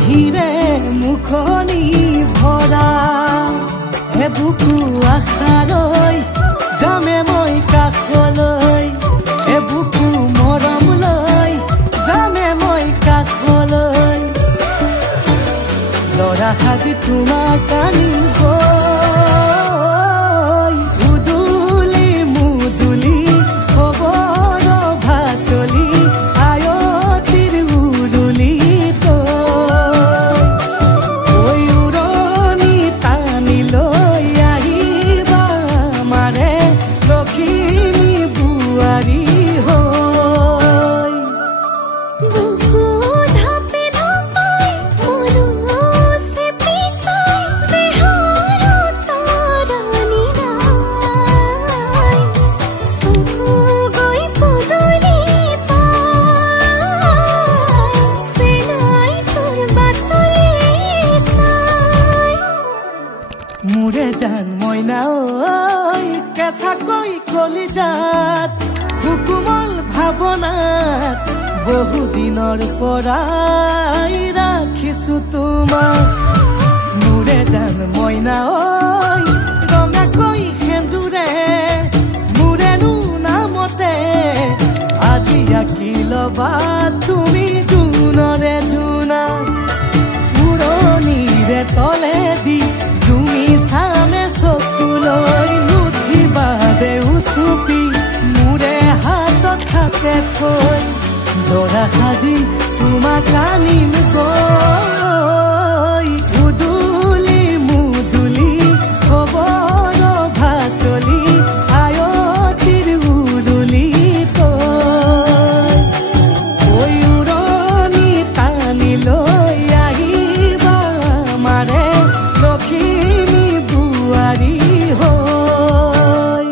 হাঁহিৰে মুখনি ভৰা হে বুকু আশালৈ যামে মই কাষলৈ হে বুকু মৰমলৈ যামে মই কাষলৈ লৰা সাজি তোমাক আনিব মোৰে জান মইনা ঐ কেঁচাকৈ কলিজাত সুকুমল ভাৱনাত বহুদিনৰ পৰাই ৰাখিছো তোমাক মোৰে জান মইনা ঐ ৰঙাকৈ সেন্দুৰে মোৰেনো নামতে আজি আঁকি ল'বা তুমি জোনৰে জোনা উৰণিৰে তলেদি তুমি সামে চকুলৈ নুঠিবা দে উচুপি মোৰে হাতত হাতে থৈ দৰা সাজি তোমাক আনিম গৈ উদুলি মুদুলি খবৰ ভাতলি আয়তিৰ উৰুলি তই ঐ উৰণি টানি লৈ আহিবা মাৰে লখিমী বুৱাৰী হৈ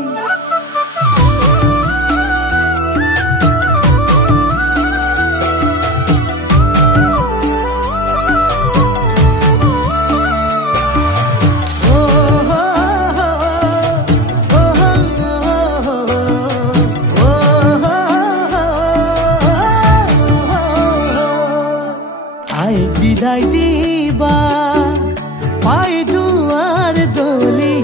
আইক বিদায় দিবা পাই দুৱাৰ দলি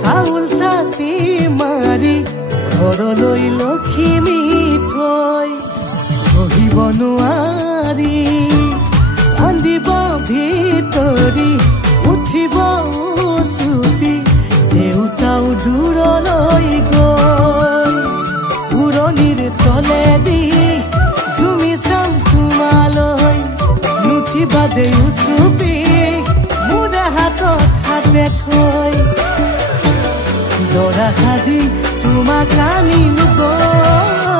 চাউল চাতি মাৰি ঘৰলৈ লখিমী থৈ সহিব নোৱাৰি কান্দিব ভিতৰি উঠিব চুপি দেউতাও দূৰলৈ গৈ উৰণিৰ তলেদি জুমি চাম তোমালৈ নুঠিবা দেউ চুপি মোৰে হাতত হাতে থৈ দৰা সাজি তোমাক আনিম গৈ